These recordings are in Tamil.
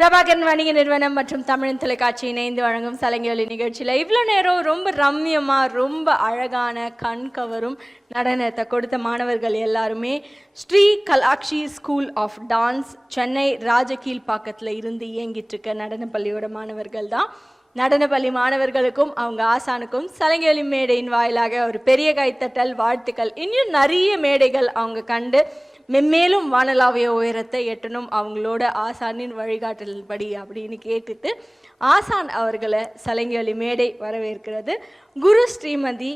பிரபாகரன் வணிக நிறுவனம் மற்றும் தமிழ் தொலைக்காட்சி இணைந்து வழங்கும் சலங்கை நிகழ்ச்சியில் இவ்வளோ நேரம் ரொம்ப ரம்யமாக ரொம்ப அழகான கண் கவரும் நடனத்தை கொடுத்த மாணவர்கள் எல்லாருமே Sri Kalakshi school of dance Chennai ராஜகீழ்பாக்கத்தில் இருந்து இயங்கிட்டு இருக்க நடனப்பள்ளியோட மாணவர்கள் தான். நடனப்பள்ளி மாணவர்களுக்கும் அவங்க ஆசானுக்கும் சலங்கை மேடையின் வாயிலாக ஒரு பெரிய கைத்தட்டல், வாழ்த்துக்கள். இன்னும் நிறைய மேடைகள் அவங்க கண்டு மென்மேலும் வானலாவிய உயரத்தை எட்டணும் அவங்களோட ஆசானின் வழிகாட்டல் படி அப்படின்னு கேட்டுட்டு ஆசான் அவர்களை சலங்கை மேடை வரவேற்கிறது. குரு ஸ்ரீமதி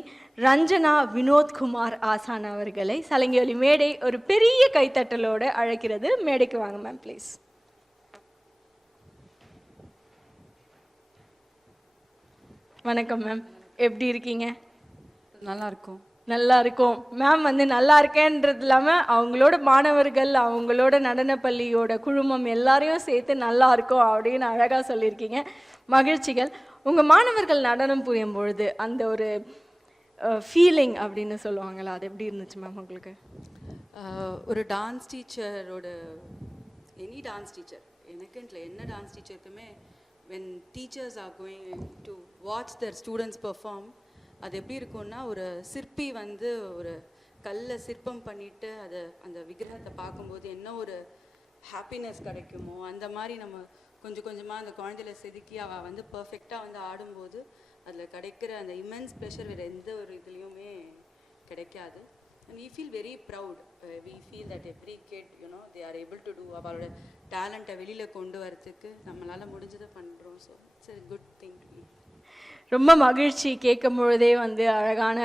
ரஞ்சனா வினோத்குமார் ஆசான் அவர்களை சலங்கை மேடை ஒரு பெரிய கைத்தட்டலோடு அழைக்கிறது. மேடைக்கு வாங்க மேம் ப்ளீஸ். வணக்கம் மேம், எப்படி இருக்கீங்க? நல்லா இருக்கும். நல்லா இருக்கும் மேம். நல்லா இருக்கேன்றது இல்லாமல் அவங்களோட மாணவர்கள், அவங்களோட நடனப்பள்ளியோட குழுமம் எல்லாரையும் சேர்த்து நல்லா இருக்கும் அப்படின்னு அழகாக சொல்லியிருக்கீங்க. மகிழ்ச்சிகள். உங்கள் மாணவர்கள் நடனம் புரியும் பொழுது அந்த ஒரு ஃபீலிங் அப்படின்னு சொல்லுவாங்களா, அது எப்படி இருந்துச்சு மேம் உங்களுக்கு? ஒரு டான்ஸ் டீச்சரோட, எனி டான்ஸ் டீச்சர், எனக்குன்ட்டு என்ன dance டீச்சருக்குமே when teachers are going to watch their students perform, அது எப்படி இருக்கும்னா ஒரு சிற்பி ஒரு கல்லை சிற்பம் பண்ணிட்டு அதை அந்த விக்கிரகத்தை பார்க்கும்போது என்ன ஒரு ஹாப்பினஸ் கிடைக்குமோ அந்த மாதிரி நம்ம கொஞ்சம் கொஞ்சமாக அந்த குழந்தையில செதுக்கி அவள் பர்ஃபெக்டாக ஆடும்போது அதில் கிடைக்கிற அந்த இமென்ஸ் ப்ளஷர் வேறு எந்த ஒரு இதுலேயுமே கிடைக்காது. And we feel very proud. We feel that every kid, they are able to do அவளோட டேலண்ட்டை வெளியில் கொண்டு வரதுக்கு நம்மளால் முடிஞ்சதை பண்ணுறோம். So it's a good thing to be. ரொம்ப மகிழ்ச்சி. கேட்கும் பொழுதே அழகான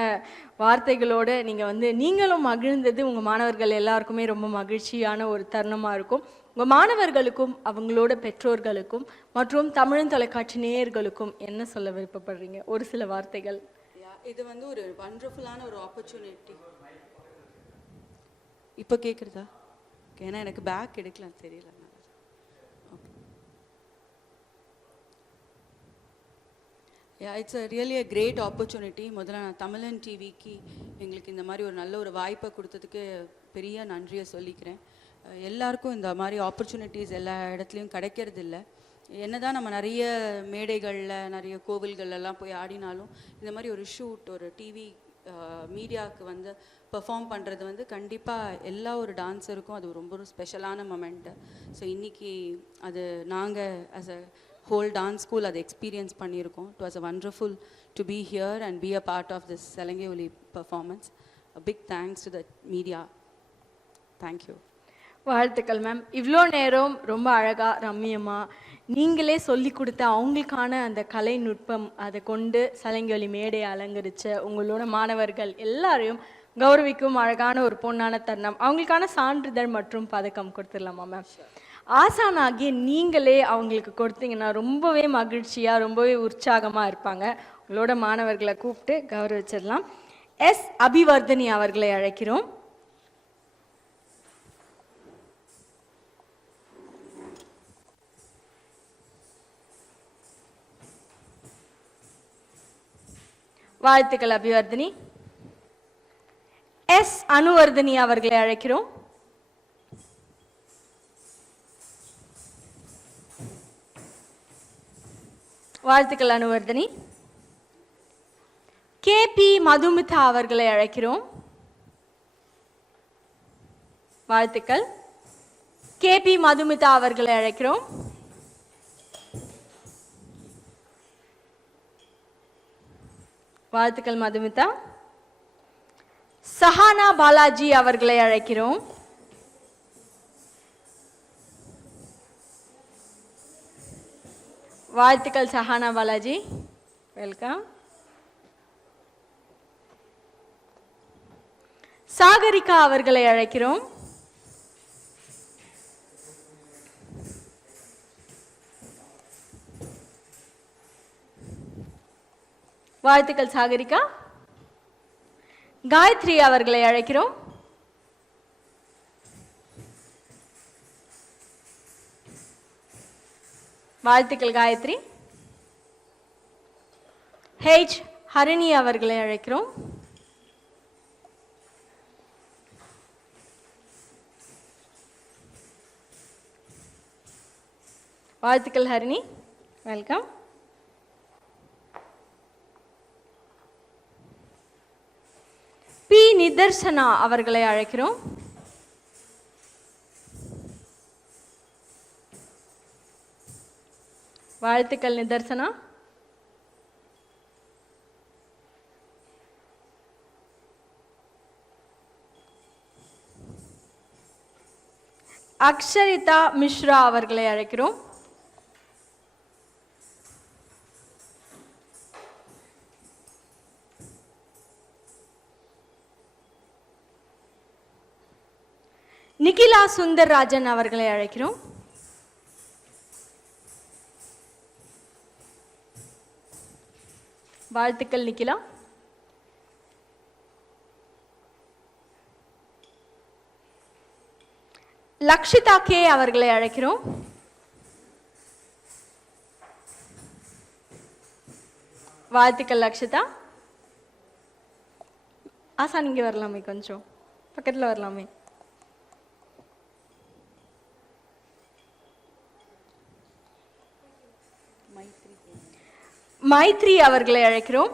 வார்த்தைகளோடு நீங்கள் நீங்களும் மகிழ்ந்தது உங்கள் மாணவர்கள் எல்லாருக்குமே ரொம்ப மகிழ்ச்சியான ஒரு தருணமாக இருக்கும். உங்கள் மாணவர்களுக்கும் அவங்களோட பெற்றோர்களுக்கும் மற்றும் தமிழ் தொலைக்காட்சி நேயர்களுக்கும் என்ன சொல்ல விருப்பப்படுறீங்க? ஒரு சில வார்த்தைகள். இது ஒரு வண்டர்ஃபுல்லான ஒரு ஆப்பர்ச்சுனிட்டி. இப்போ கேட்குறதா? ஏன்னா எனக்கு பேக் எடுக்கலாம் தெரியல. It's really a great opportunity. முதல்ல நான் தமிழன் டிவிக்கு எங்களுக்கு இந்த மாதிரி ஒரு நல்ல ஒரு வாய்ப்பை கொடுத்ததுக்கு பெரிய நன்றியை சொல்லிக்கிறேன். எல்லாருக்கும் இந்த மாதிரி ஆப்பர்ச்சுனிட்டிஸ் எல்லா இடத்துலையும் கிடைக்கிறது இல்லை. என்னதான் நம்ம நிறைய மேடைகளில் நிறைய கோவில்கள்லாம் போய் ஆடினாலும் இந்த மாதிரி ஒரு ஷூட், ஒரு டிவி மீடியாவுக்கு பெர்ஃபார்ம் பண்ணுறது கண்டிப்பாக எல்லா ஒரு டான்ஸருக்கும் அது ரொம்ப ஒரு ஸ்பெஷலான மொமெண்ட்டு. ஸோ இன்றைக்கி அது நாங்கள் as a whole dance school அதை எக்ஸ்பீரியன்ஸ் பண்ணியிருக்கோம். It was a wonderful to be here and be a part of this Salangai Oli performance. A big thanks to the media. Thank you. வாழ்த்துக்கள் மேம். இவ்வளோ நேரம் ரொம்ப அழகாக ரம்மியமாக நீங்களே சொல்லி கொடுத்த அவங்களுக்கான அந்த கலை நுட்பம் அதை கொண்டு சலங்கை ஒலி மேடையை அலங்கரித்த உங்களோட மாணவர்கள் எல்லாரையும் கௌரவிக்கும் அழகான ஒரு பொன்னான தருணம். அவங்களுக்கான சான்றிதழ் மற்றும் பதக்கம் கொடுத்துடலாமா மேம்? ஆசானாகிய நீங்களே அவங்களுக்கு கொடுத்தீங்கன்னா ரொம்பவே மகிழ்ச்சியாக ரொம்பவே உற்சாகமாக இருப்பாங்க. உங்களோட மாணவர்களை கூப்பிட்டு கௌரவிச்சிடலாம். எஸ் அபிவர்தனி அவர்களை அழைக்கிறோம். வாழ்த்துக்கள் அபிவர்தனி. எஸ் அனுவர்தனி அவர்களை அழைக்கிறோம். வாழ்த்துக்கள் அனுவர்தனி. கே பி மதுமிதா அவர்களை அழைக்கிறோம். வாழ்த்துக்கள். கே பி மதுமிதா அவர்களை அழைக்கிறோம். வாழ்த்துக்கள் மதுமிதா. சஹானா பாலாஜி அவர்களை அழைக்கிறோம். வாழ்த்துக்கள் சஹானா பாலாஜி, வெல்கம். சாகரிகா அவர்களை அழைக்கிறோம். வாழ்த்துக்கள் சாகரிகா. காயத்ரி அவர்களை அழைக்கிறோம். வாழ்த்துக்கள் காயத்ரி. ஹெச் ஹரிணி அவர்களை அழைக்கிறோம். வாழ்த்துக்கள் ஹரிணி, வெல்கம். பி நிதர்சனா அவர்களை அழைக்கிறோம். வாழ்த்துக்கள் நிதர்சனா. அக்ஷரிதா மிஸ்ரா அவர்களை அழைக்கிறோம். நிகிலா சுந்தர்ராஜன் அவர்களை அழைக்கிறோம். வாழ்த்துக்கள் நிகிலா. லக்ஷிதா கே அவர்களை அழைக்கிறோம். வாழ்த்துக்கள் லக்ஷிதா. ஆசா நீங்க வரலாமே, கொஞ்சம் பக்கத்துல வரலாமே. மைத்ரி அவர்களை அழைக்கிறோம்.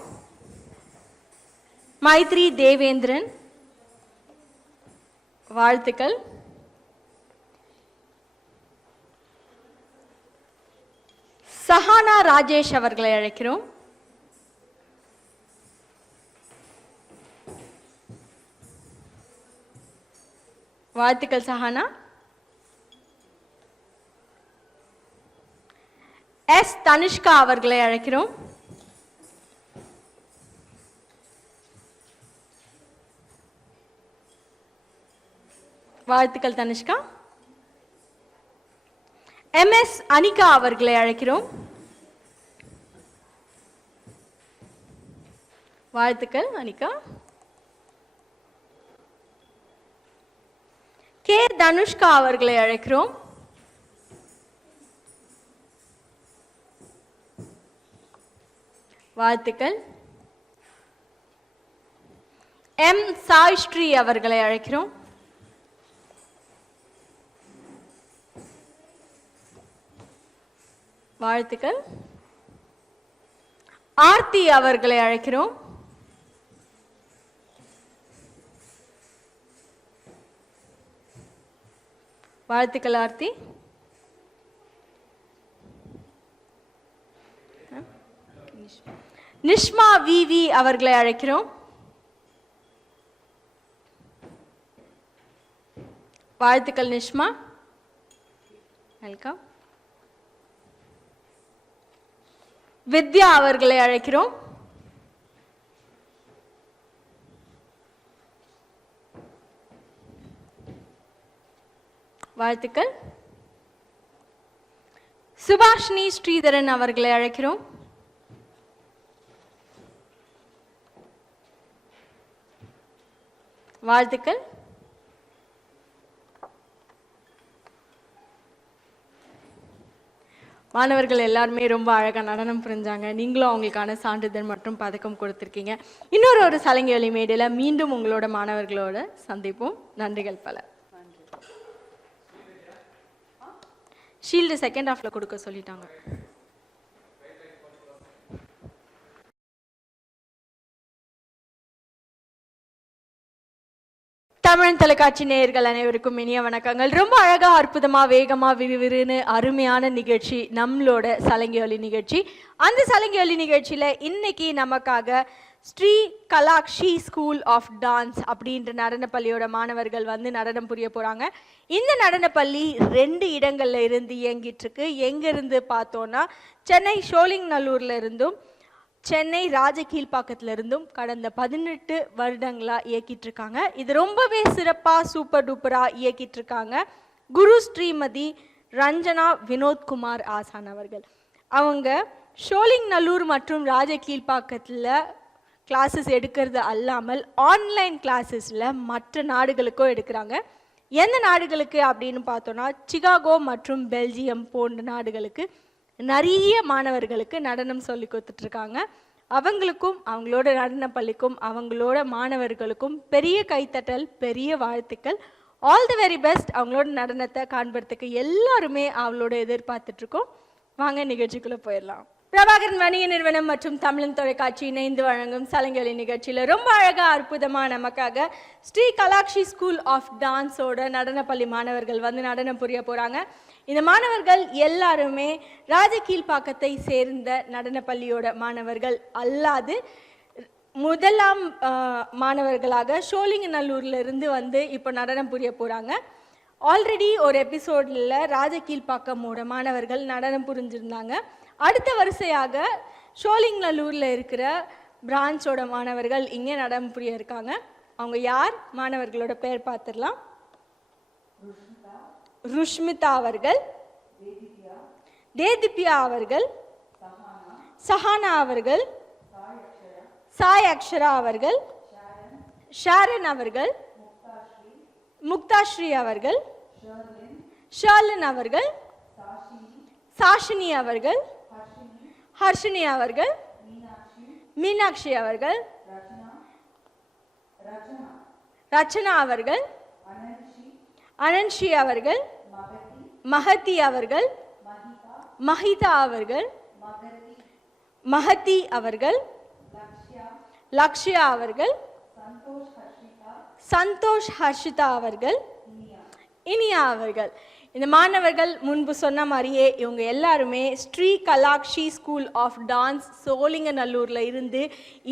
மைத்ரி தேவேந்திரன், வாழ்த்துக்கள். சஹானா ராஜேஷ் அவர்களை அழைக்கிறோம். வாழ்த்துக்கள் சஹானா. எஸ் தனிஷ்கா அவர்களை அழைக்கிறோம். வாழ்த்துக்கள் தனிஷ்கா. எம் எஸ் அனிகா அவர்களை அழைக்கிறோம். வாழ்த்துக்கள் அனிகா. கே தனுஷ்கா அவர்களை அழைக்கிறோம். வாழ்த்துக்கள். எம் சாய் ஸ்ரீ அவர்களை அழைக்கிறோம். வாழ்த்துக்கள். ஆர்த்தி அவர்களை அழைக்கிறோம். வாழ்த்துக்கள் ஆர்த்தி. நிஷ்மா விவி அவர்களை அழைக்கிறோம். வாழ்த்துக்கள் நிஷ்மா, வெல்கம். வித்யா அவர்களை அழைக்கிறோம். வாழ்த்துக்கள். சுபாஷினி ஸ்ரீதரன் அவர்களை அழைக்கிறோம். வாழ்த்துக்கள். மாணவர்கள் எல்லாருமே ரொம்ப அழகாக நடனம் புரிஞ்சாங்க. நீங்களும் அவங்களுக்கான சான்றிதழ் மற்றும் பதக்கம் கொடுத்துருக்கீங்க. இன்னொரு ஒரு சலங்கை மேடையில் மீண்டும் உங்களோட மாணவர்களோட சந்திப்போம். நன்றிகள் பல. ஷீல்டு செகண்ட் ஹாஃப்ல கொடுக்க சொல்லிட்டாங்க. தமிழ் தொலைக்காட்சி நேயர்கள் அனைவருக்கும் இனிய வணக்கங்கள். ரொம்ப அழகா, அற்புதமா, வேகமா, விறுவிறுன்னு அருமையான நிகழ்ச்சி நம்மளோட சலங்கை நிகழ்ச்சி. அந்த சலங்கை நிகழ்ச்சியில இன்னைக்கு நமக்காக Sri Kalakshi school of dance அப்படின்ற நடனப்பள்ளியோட மாணவர்கள் வந்து நடனம் புரிய போறாங்க. இந்த நடனப்பள்ளி 2 இடங்கள்ல இருந்து இயங்கிட்டு இருக்கு. எங்கிருந்து பார்த்தோன்னா சென்னை ஷோலிங்நல்லூர்ல இருந்தும் சென்னை ராஜகீழ்பாக்கத்துல இருந்தும் கடந்த 18 வருடங்களா இயக்கிட்டு இருக்காங்க. இது ரொம்பவே சிறப்பா சூப்பர் டூப்பரா இயக்கிட்டு இருக்காங்க குரு ஸ்ரீமதி ரஞ்சனா வினோத்குமார் ஆசான் அவர்கள். அவங்க ஷோலிங்நல்லூர் மற்றும் ராஜகீழ்பாக்கத்தில் கிளாஸஸ் எடுக்கிறது அல்லாமல் ஆன்லைன் கிளாஸஸில் மற்ற நாடுகளுக்கும் எடுக்கிறாங்க. எந்த நாடுகளுக்கு அப்படின்னு பார்த்தோன்னா சிகாகோ மற்றும் பெல்ஜியம் போன்ற நாடுகளுக்கு நிறைய மாணவர்களுக்கு நடனம் சொல்லி கொடுத்துட்ருக்காங்க. அவங்களுக்கும் அவங்களோட நடன பள்ளிக்கும் அவங்களோட மாணவர்களுக்கும் பெரிய கைத்தட்டல், பெரிய வாழ்த்துக்கள். All the very best. அவங்களோட நடனத்தை காண்பதுக்கு எல்லாருமே அவளோட எதிர்பார்த்துட்ருக்கோம். வாங்க நிகழ்ச்சிக்குள்ள போயிடலாம். பிரபாகரன் வணிக நிறுவனம் மற்றும் தமிழன் தொலைக்காட்சி இணைந்து வழங்கும் சலங்கொலி நிகழ்ச்சியில் ரொம்ப அழகா அற்புதமா நமக்காக ஸ்ரீ கலாக்ஷி ஸ்கூல் ஆஃப் டான்ஸோட நடனப்பள்ளி மாணவர்கள் வந்து நடனம் புரிய போறாங்க. இந்த மாணவர்கள் எல்லாருமே ராஜகீழ்ப்பாக்கத்தை சேர்ந்த நடனப்பள்ளியோட மாணவர்கள் அல்லாது முதலாம் மாணவர்களாக சோழிங்கநல்லூர்ல இருந்து வந்து இப்போ நடனம் புரிய போறாங்க. ஆல்ரெடி ஒரு எபிசோடில் ராஜகீழ்ப்பாக்கமோட மாணவர்கள் நடனம் புரிஞ்சிருந்தாங்க. அடுத்த வரிசையாக சோழிங்கநல்லூரில் இருக்கிற பிரான்ச்சோட மாணவர்கள் இங்கே நடனம் புரிய இருக்காங்க. அவங்க யார்? மாணவர்களோட பெயர் பார்த்துடலாம். ருஷ்மிதா அவர்கள், தேதிபியா அவர்கள், சஹானா அவர்கள், சாய் அக்ஷரா அவர்கள், ஷாரன் அவர்கள், முக்தாஸ்ரீ அவர்கள், ஷர்லின் அவர்கள், சாஷினி அவர்கள், ஹர்ஷினி அவர்கள், மீனாட்சி அவர்கள், ரச்சனா அவர்கள், அனன்ஷி அவர்கள், மகதி அவர்கள், மஹிதா அவர்கள், மகதி அவர்கள், லக்ஷ்யா அவர்கள், சந்தோஷ் ஹர்ஷிதா அவர்கள், இனியா அவர்கள். இந்த மாணவர்கள் முன்பு சொன்ன மாதிரியே இவங்க எல்லாருமே Sri Kalakshi school of dance சோழிங்கநல்லூரில் இருந்து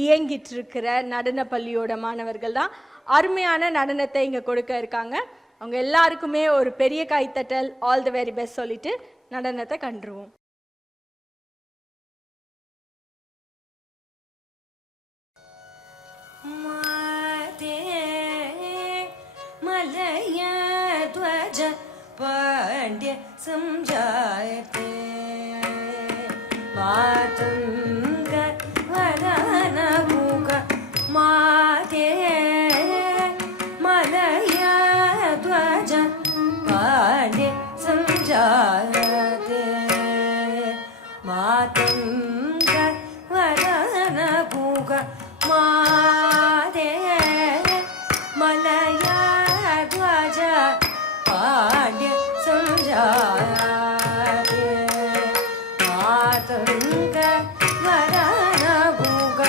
இயங்கிட்டு இருக்கிற நடனப்பள்ளியோட மாணவர்கள் தான். அருமையான நடனத்தை இங்கே கொடுக்க இருக்காங்க. அவங்க எல்லாருக்குமே ஒரு பெரிய கைத்தட்டல், ஆல் தி வெரி பெஸ்ட் சொல்லிட்டு நடனத்தை கண்டுருவோம். मलय ध्वज पांड्य समझाते मातंग वदन मुख माते मलय ध्वज पांड्य समझाते मातंग वदन मुख माते मलय ध्वज पांड्य समझाते मातंग वदन मुख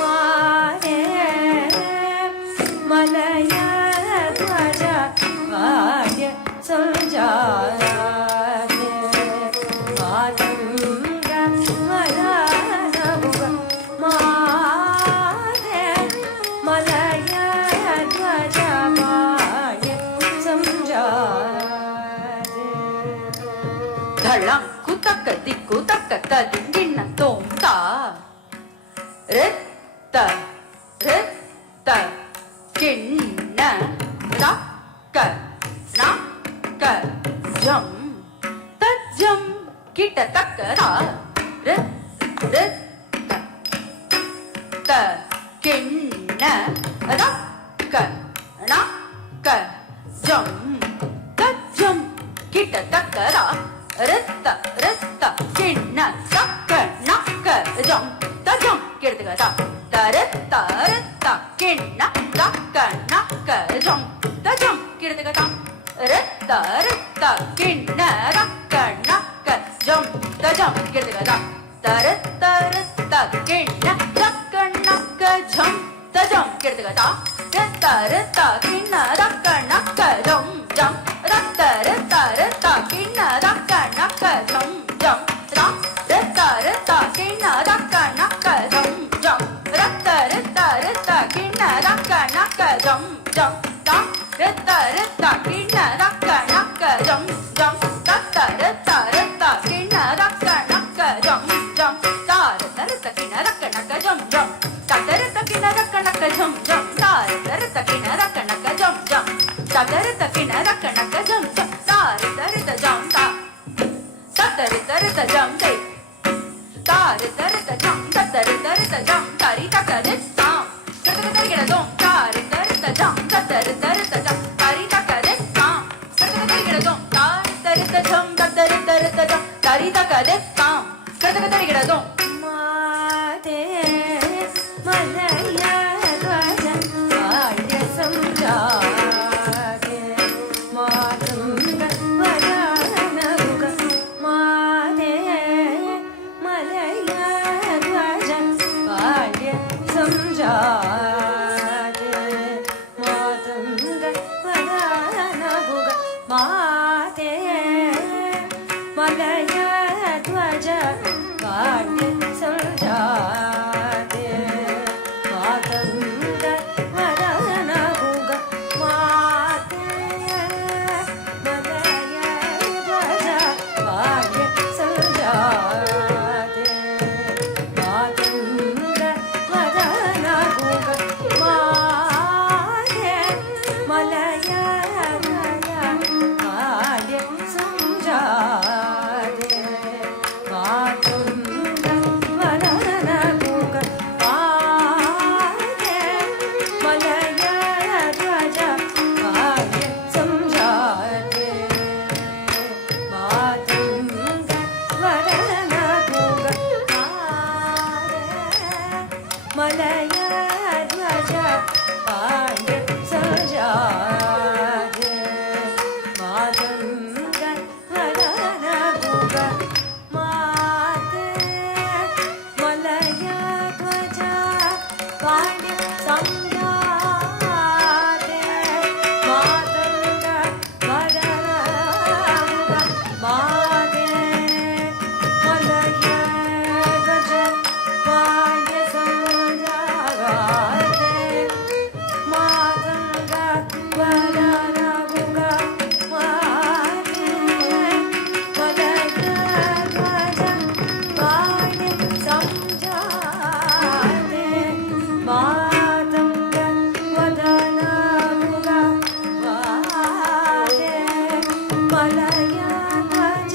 माते मलय ध्वज पांड्य समझाते मातंग वदन मुख माते मलय ध्वज पांड्य समझाते धड़ं कुतक दिक्कु तक तदिन्न तोंता रित्त रित्त किन्न रक्क नक्क जम तजम किट तक रा रित्त त किन्न रक्क नक्क जम तजम किट तक रा रित्त रित्त किन्न तक नक्क जम तजम किट तक रा रित्त रित्त किन्न तक नक्क जम तजम किट तक रा रित्त रित्त किन्न तक नक्क जम तजम किट तक रा रित्त रित्त किन्न तक नक्क जम तजम किट तक रा रित्त रित्त किन्न तक नक्क जम जम रित्त रित्त रित्त किन्न तक नक्क जम जम रित्त रित्त किन्न तक नक्क जम जम रित्त रित्त रित्त किन्न तक नक्क जम जम रित्त रित्त किन्न तक नक्क जम जम रित्त रित्त रित्त किन्न तक नक्क जम जम रित्त रित्त किन्न तक नक्क जम जम रित्त किन्न तक नक्क जम जम रित्त किन्न तक नक्क जम जम रित्त किन्न तक नक्क जम जम रित्त जम ता रित्त रित्त जम ते रित्त रित्त जम रित्त रित्त जम तारी तक रित्त जम रित्त रित्त जम रित्त रित्त जम रित्त रित्त जम तारी तक रित्त जम रित्त रित्त जम रित्त रित्त जम रित्त रित्त जम तारी तक रित्त जम रित्त रित्त जम माते मलय ध्वज पांड्य समझाते मातंग वदन मुख माते माते मलय ध्वज काण्य संजाते मातंग वदन गुग माते मलय ध्वज काण्य संजाते मातंग वदन गुग माते मलय ध्वज काण्य संजाते मातंग वदन गुग माते मलय ध्वज काण्य संजाते मातंग वदन गुग मलय ध्वज काण्य संजाते मातंग वदन गुग माते मलय ध्वज काण्य संजाते मातंग वदन गुग माते मलय ध्वज काण्य संजाते मातंग वदन गुग माते मलय ध्वज काण्य संजाते मातंग वदन गुग माते मलय ध्वज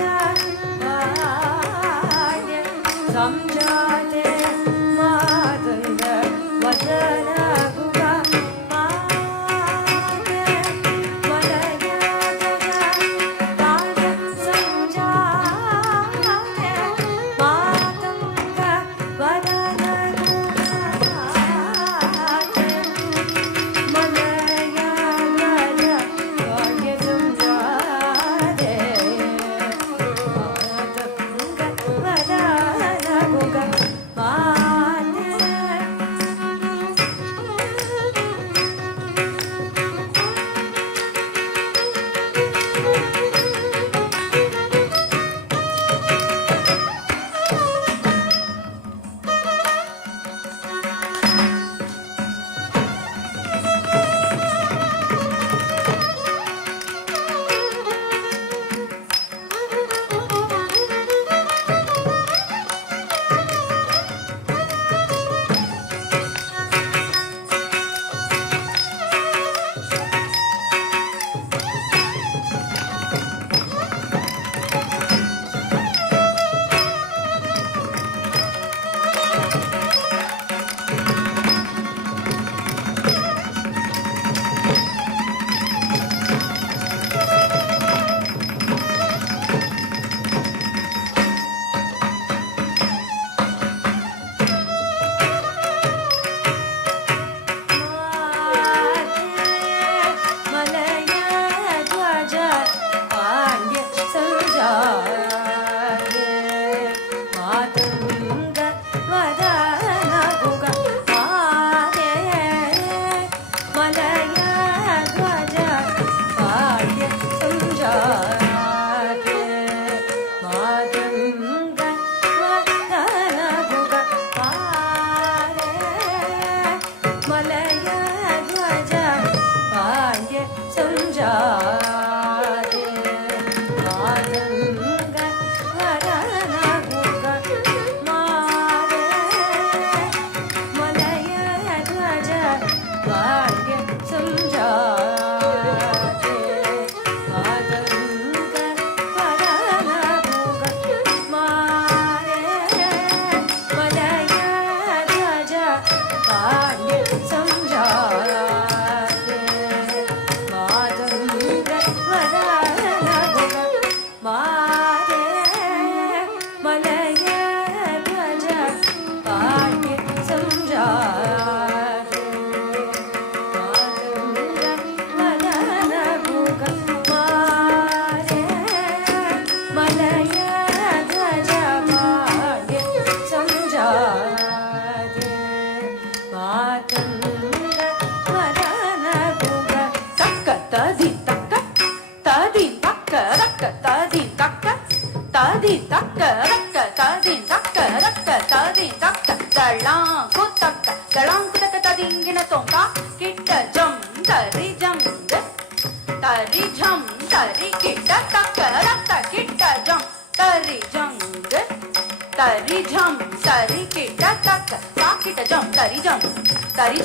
काण्य संजाते मातंग वदन गुग माते मलय ध्वज काण्य संजाते मातंग वदन गुग माते मलय ध्वज काण्य संजाते ததி தக்க ததி தக்க ரக்க ததி தக்க ரக்க ததி தக்க தளாங்கு தக்க தளாங்கு தக்க ததிங்கின தோங்கா கிட்ட ஜம் தரி ஜம் தரி ஜம் தரி கிட்ட தக்க ரக்க கிட்ட ஜம் தரி ஜம் தரி ஜம் தரி கிட்ட தக்க தா கிட்ட ஜம் தரி ஜம் தரி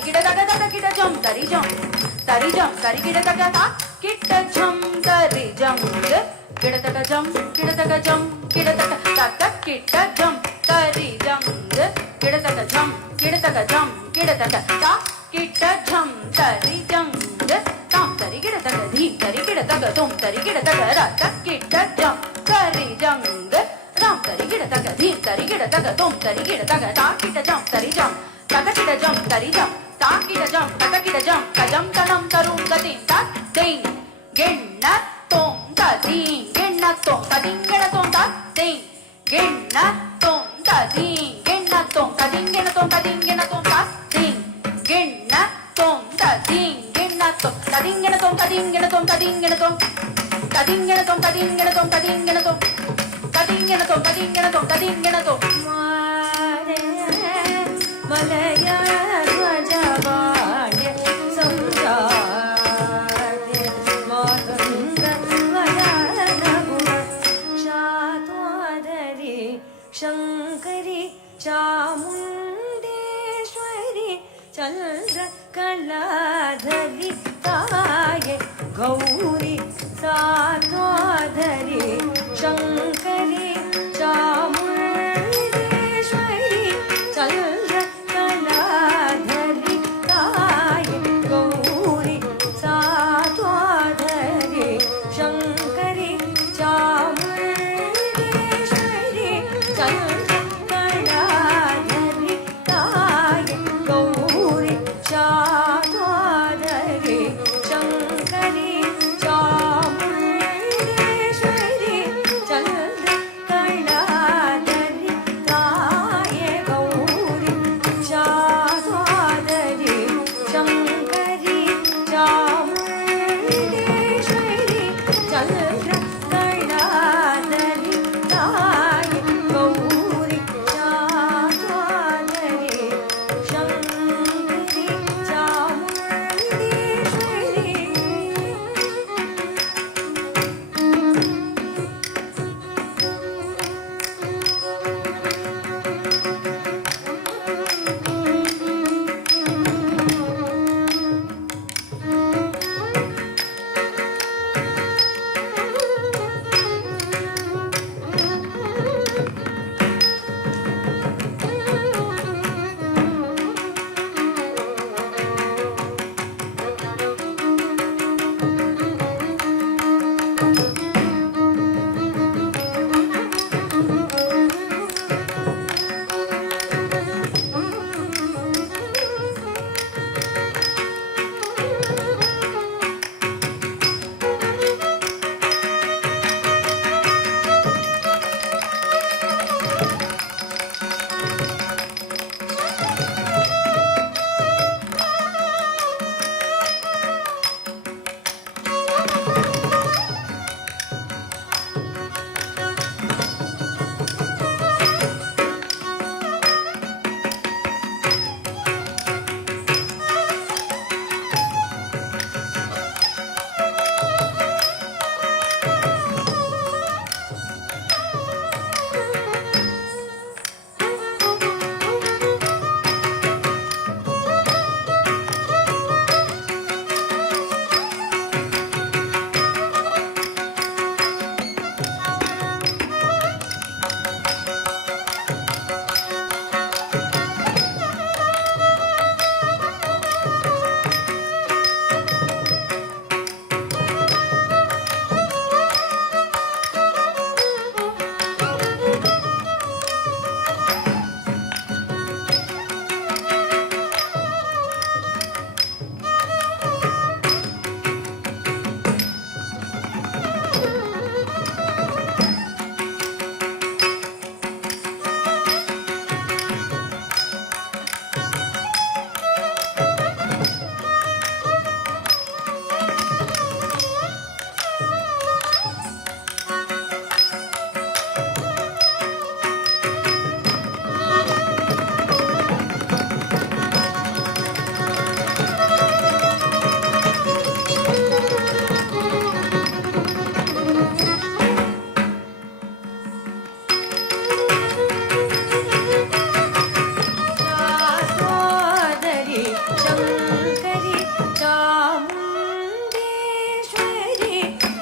கிட்ட தக்க தக்க கிட்ட ஜம் தரி ஜம் தரி கிட்ட தக்க தா கிட்ட ஜம் தரி ஜம் கிட்ட தக்க ஜம் கிட்ட தக்க ஜம் கிட்ட தக்க தக்க கிட்ட ஜம் தரி ஜம் கிட்ட தக்க ஜம் கிட்ட தக்க ஜம் கிட்ட தக்க தா கிட்ட ஜம் தரி ஜம் தாம் தரி கிட்ட தக்க தி தரி கிட்ட தக்க தும் தரி கிட்ட தக்க ர தக் கிட்ட ஜம் தரி ஜம் ராம் தரி கிட்ட தக்க தி தரி கிட்ட தக்க தும் தரி கிட்ட தக்க தா கிட்ட ஜம் தரி ஜம் தக கிட்ட ஜம் தரி ஜம் தா கிட்ட ஜம் தக கிட்ட ஜம் கஜம் தனம் தரும் கதிம் தக் தேங் கெண்ண தோம் ததீம் கெண்ண தோம் ததிங்கெண தோம் தக் தேங் கெண்ண தோம் ததீம் கெண்ண தோம் ததிங்கெண தோம் ததிங்கெண தோம் தக் தேங் கெண்ண தோம் ததீம் கெண்ண தோம் ததிங்கெண தோம் ததிங்கெண தோம் ததிங்கெண தோம் ததிங்கெண தோம் ததிங்கெண தோம் ததிங்கெண தோம் ததிங்கெண தோம் ததிங்கெண தோம் ததிங்கெண தோம் மலய ಧ್ವಜವಾಡ್ಯ ಸಂಜಾಡ್ಯ ಮಾತಂಗ ವದನ ಗುಣ ಶಾತ್ವಾದರಿ ಶಂಕರಿ ಚಾಮುಂಡೇಶ್ವರಿ ಚಂದ್ರ ಕಲಾಧರಿ ತಾಯೆ ಗೌರಿ ಸಾತ್ವಾದರಿ ಶಂಕರಿ ಚಾಮುಂಡೇಶ್ವರಿ ಚಂದ್ರ ಕಲಾಧರಿ ತಾಯೆ ಗೌರಿ ಸಾತ್ವಾದರಿ ಶಂಕರಿ ಚಾಮುಂಡೇಶ್ವರಿ ಚಂದ್ರ ಕಲಾಧರಿ ತಾಯೆ ಗೌರಿ ಸಾತ್ವಾದರಿ ಶಂಕರಿ ಚಾಮುಂಡೇಶ್ವರಿ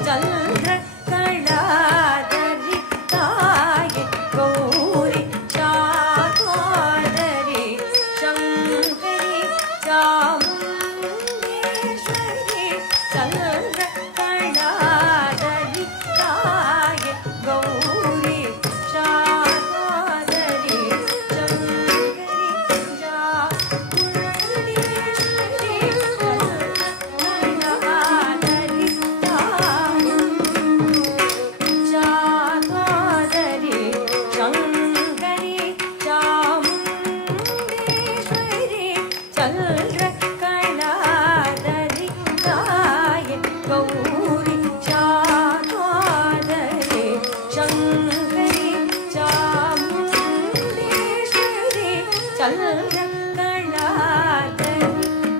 चंद्र कलाधरी ताये गौरी चाकोदरी शंकरी चामुंडेश्वरी चंद्र कलाधरी ताये गौरी चाकोदरी शंकरी चामुंडेश्वरी कलाधरी चाकोदरी शंकरी चामुंडेश्वरी चंद्र कलाधरी ताये गौरी चाकोदरी शंकरी चामुंडेश्वरी चंद्र कलाधरी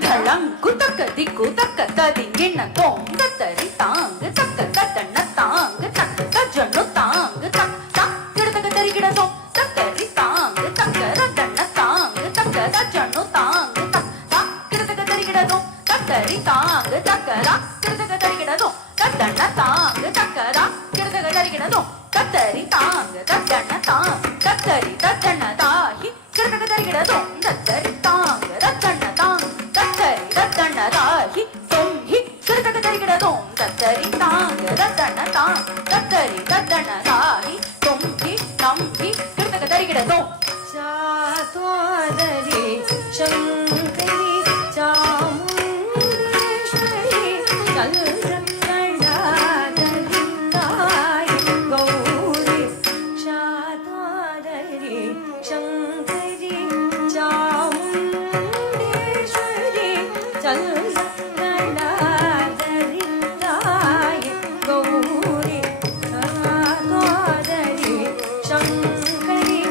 ಧಳಂಕು ತಕ್ಕ ದಿಕ್ಕು ತಕ್ಕ ತದಿಂಗಿಣ್ಣ ತೋಂಗ ತರಿ ತಾಂಗ ತಕ್ಕ ತಟ್ಟಣ್ಣ ತಾಂಗ ತಕ್ಕ ತಜ್ಜಣ್ಣು ತಾಂಗ ತಕ್ಕ ತಕ್ಕ ಗಿಡತಕ್ಕ ತರಿ ಗಿಡ ತೋ ತಕ್ಕರಿ ತಾಂಗ ತಕ್ಕ ರದ್ದಣ್ಣ ತಾಂಗ ತಕ್ಕ ತಜ್ಜಣ್ಣು ತಾಂಗ ತಕ್ಕ ತಕ್ಕ ಗಿಡತಕ್ಕ ತರಿ ಗಿಡ ತೋ ತಕ್ಕರಿ ತಾಂಗ ತಕ್ಕರ ಗಿಡತಕ್ಕ ತರಿ ಗಿಡ ತೋ ತದ್ದಣ್ಣ ತಾಂಗ ತಕ್ಕರ ಗಿಡತಕ್ಕ ತರಿ ಗಿಡ ತೋ ತತ್ತರಿ ತಾಂಗ ತದ್ದಣ್ಣ ತಾಂಗ ತತ್ತರಿ ತದ್ದಣ್ಣ ತಾಹಿ ಗಿಡತಕ್ಕ ತರಿ ಗಿಡ ತೋ ತತ್ತರಿ ತಾಂಗ ರದ್ದಣ್ಣ ತಾಂಗ ತತ್ತರಿ ರದ್ದಣ್ಣ ತಾಹಿ ತೊಂಹಿ ಗಿಡತಕ್ಕ ತರಿ ಗಿಡ ತೋ ತತ್ತರಿ ತಾಂಗ ರದ್ದಣ್ಣ ತಾಂಗ ತತ್ತರಿ ತದ್ದಣ್ಣ ತಾಹಿ ತೊಂಹಿ ನಂಹಿ ಗಿಡತಕ್ಕ ತರಿ ಗಿಡ ತೋ चाकोदरी शंकरी चामुंडेश्वरी चंद्र कलाधरी ताये गौरी चाकोदरी शंकरी चामुंडेश्वरी चंद्र कलाधरी ताये गौरी चाकोदरी शंकरी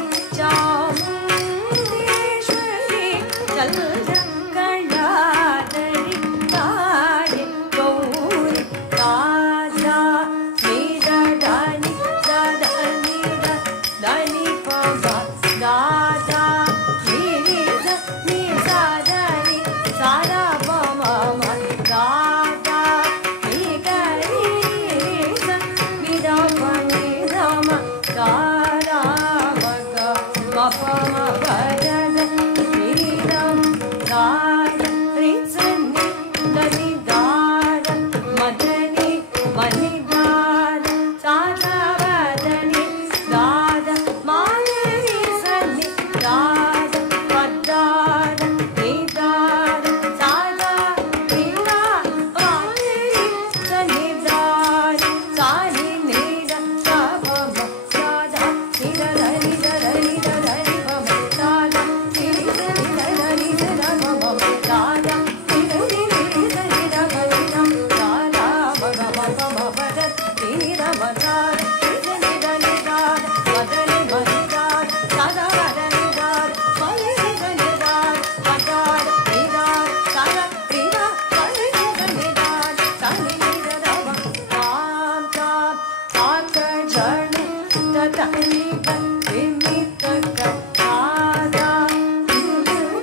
चामुंडेश्वरी चंद्र कलाधरी ताये गौरी राजा नीदा दानी दादा नीदा दानी पामा दादा नीदा नीदा दानी सादा पामा दादा नीदा नीदा नीदा पानी रामा दादा मगा मपमा भजन नीदम दादा रिसनी दनी दादा मदनी मनी दादा सादा वदनी दादा मायरी सनी दादा पदादा नीदादा सादा नीदा मायरी सनी दादा सानी नीदा साबम दादा नीदा नीदा नीदा नीदा दादा नीदा नीदा नीदा मम दादा नीदा नीदा नीदा मम दादा मग मग मग नीदा मदा नीदा नीदा नीदा मदनी मदा सादा मदनी दाद मनी नीदा नीदा मदा नीदा सादा नीदा मनी नीदा नीदा सानी नीदा रम राम राम आक जन ततनी विमी तक आदा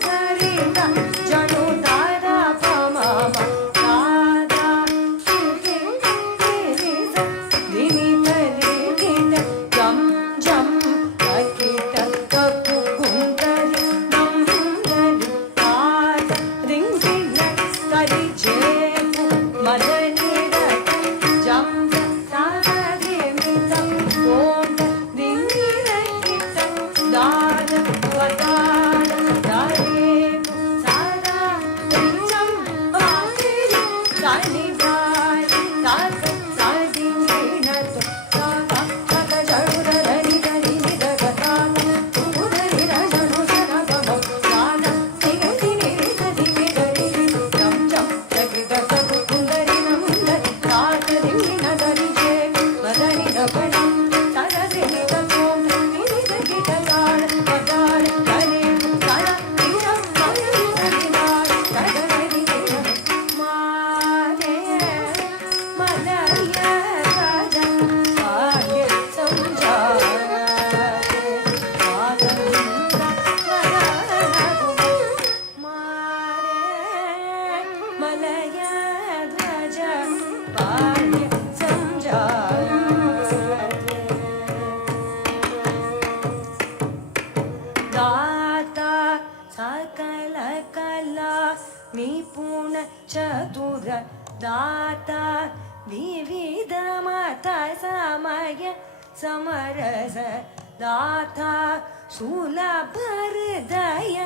करीदा जनु दादा पमा दादा विमी दाता समय समरस दाता सुलभ हृदय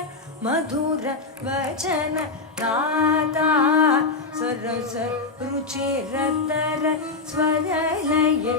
मधुर वचन दाता सरस रुचिरतर स्वरलय